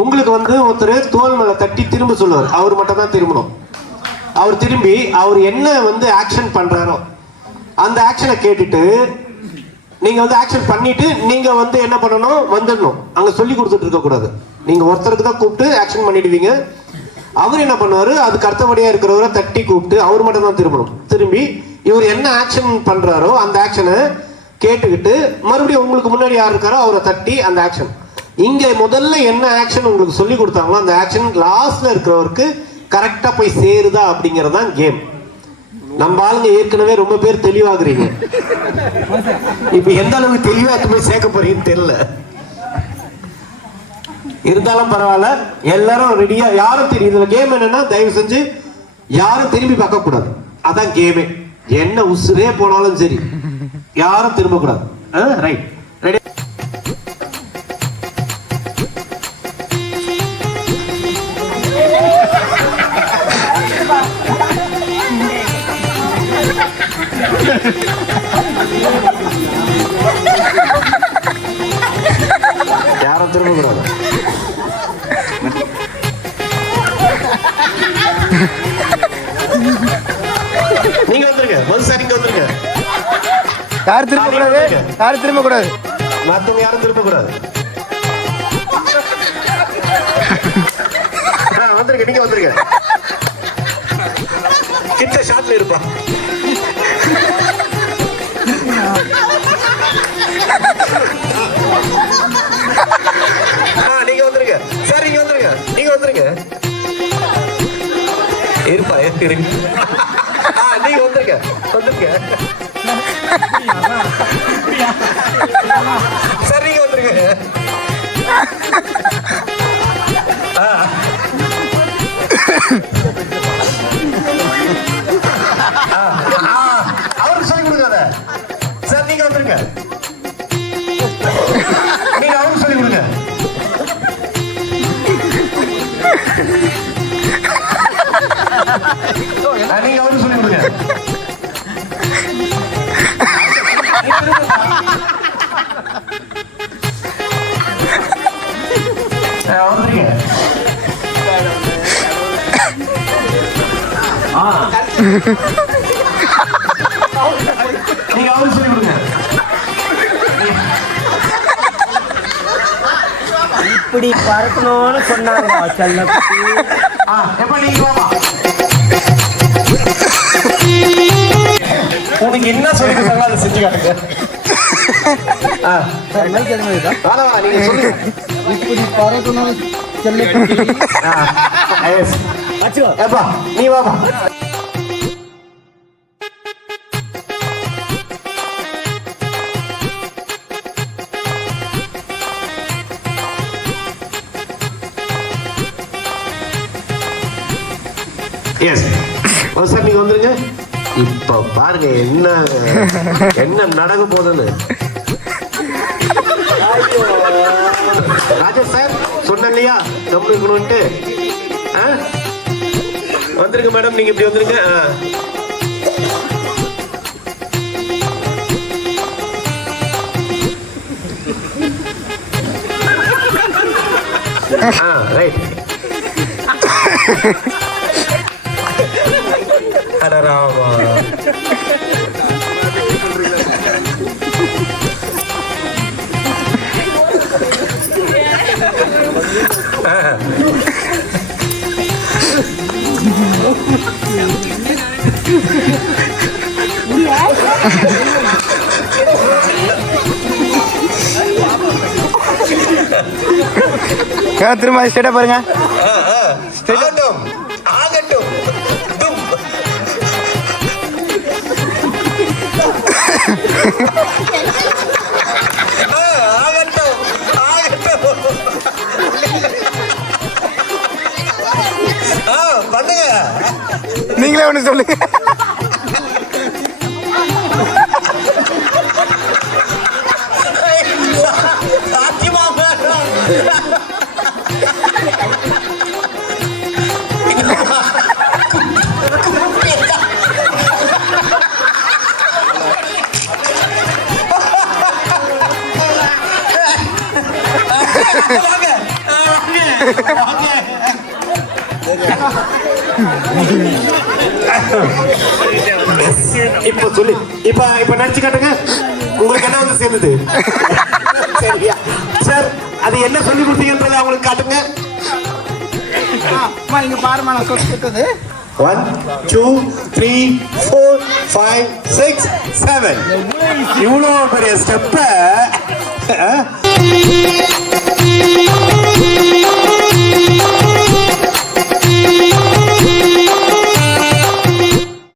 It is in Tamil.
உங்களுக்கு வந்து ஒருத்தர் தோல் மேல தட்டி திரும்ப சொல்லுவார், அவர் மட்டும் தான் திரும்பணும். அவர் திரும்பி அவர் என்ன வந்து ஆக்ஷன் பண்றாரோ அந்த ஆக்ஷனை கேட்டுட்டு நீங்க வந்து ஆக்ஷன் பண்ணிட்டு நீங்க வந்து என்ன பண்ணணும், வந்துடணும். அங்க சொல்லி கொடுத்துட்டு இருக்க கூடாது. நீங்க ஒருத்தருக்கு தான் கூப்பிட்டு ஆக்ஷன் பண்ணிடுவீங்க. அவர் என்ன பண்ணுவாரு, அதுக்கு அர்த்தப்படியா இருக்கிறவரை தட்டி கூப்பிட்டு அவர் மட்டும் தான் திரும்பணும். திரும்பி இவர் என்ன ஆக்ஷன் பண்றாரோ அந்த ஆக்ஷனை கேட்டுக்கிட்டு மறுபடியும் உங்களுக்கு முன்னாடி யார் இருக்காரோ அவரை தட்டி அந்த ஆக்ஷன். இங்க முதல்ல என்ன ஆக்ஷன் உங்களுக்கு சொல்லி கொடுத்தாங்களோ அந்த ஆக்ஷன் லாஸ்ட்ல இருக்கிறவருக்கு கரெக்டா போய் சேருதா அப்படிங்கறதான் கேம். நம்ம ஆளுங்க ஏற்கனவே ரொம்ப பேர் தெளிவாகுறீங்க. இப்ப எந்த அளவுக்கு தெளிவா போய் சேர்க்க போறீங்கன்னு தெரியல. இருந்தாலும் பரவாயில்ல, எல்லாரும் ரெடியா. யாரும் தெரியும் இதுல கேம் என்னன்னா, தயவு செஞ்சு யாரும் திரும்பி பார்க்க கூடாது. அதான் கேமே. என்ன உசுரே போனாலும் சரி யாரும் திரும்ப கூடாது. Right, ready. யாரும் திரும்ப கூடாது. நீங்க வந்துருங்க, முதல் சார் நீங்க வந்துருங்க. யாரும் திரும்ப கூடாது, யாரும் திரும்ப கூடாது, மத்தவங்க யாரும் திரும்ப கூடாது. வந்துருங்க, நீங்க வந்துருங்க. கிட்ட ஷாட்ல இருப்பா. நீங்க வந்துருங்க சார், நீங்க வந்துருங்க, நீங்க வந்துருங்க. இருப்பா இருங்க. நீங்க வந்துருங்க, வந்துருங்க சார், நீங்க வந்துருங்க. அவருக்கு சொல்லி கொடுக்காத சார், நீங்க வந்துருங்க. நீங்க அவருக்கு சொல்லி கொடுங்க. நீங்க அவருக்கு சொல்லி கொடுங்க. வந்துருங்க. நீங்க அவருக்கு சொல்லி கொடுங்க. இப்படி பறக்கணும்னு சொன்னாங்க. எப்ப நீங்க உனக்கு என்ன சொல்லி கொடுத்தாங்களோ அதை செஞ்சு காட்டுங்க. இப்படி பறக்கணும் நீ வாப்பா. எஸ் சார், நீங்க வந்துருங்க. இப்ப பாருங்க என்ன என்ன நடக்க போகுதுன்னு. ராஜா சார் சொன்ன இல்லையா நம்ம இருக்கணும்ட்டு. வந்துருங்க மேடம், நீங்க இப்படி வந்துருங்க. ரைட். அடராமா திரும்ப ஸ்டேட்டா பாருங்க. ஆகட்டும் ஆகட்டும். ஆகட்டும் ஆகட்டும். பண்ணுங்க, நீங்களே ஒண்ணு சொல்லுங்க. இப்ப சொல்லி இப்ப நடிச்சு காட்டுங்க. உங்களுக்கு என்ன வந்து சேர்ந்தது? சரியா சார், அது என்ன சொல்லி கொடுத்தீங்கன்றதை அவங்களுக்கு காட்டுங்க. இங்க பாருமா நான் சொல்லிட்டது 1 2 3 4 5 6 7 இவ்வளவு பெரிய ஸ்டெப்ப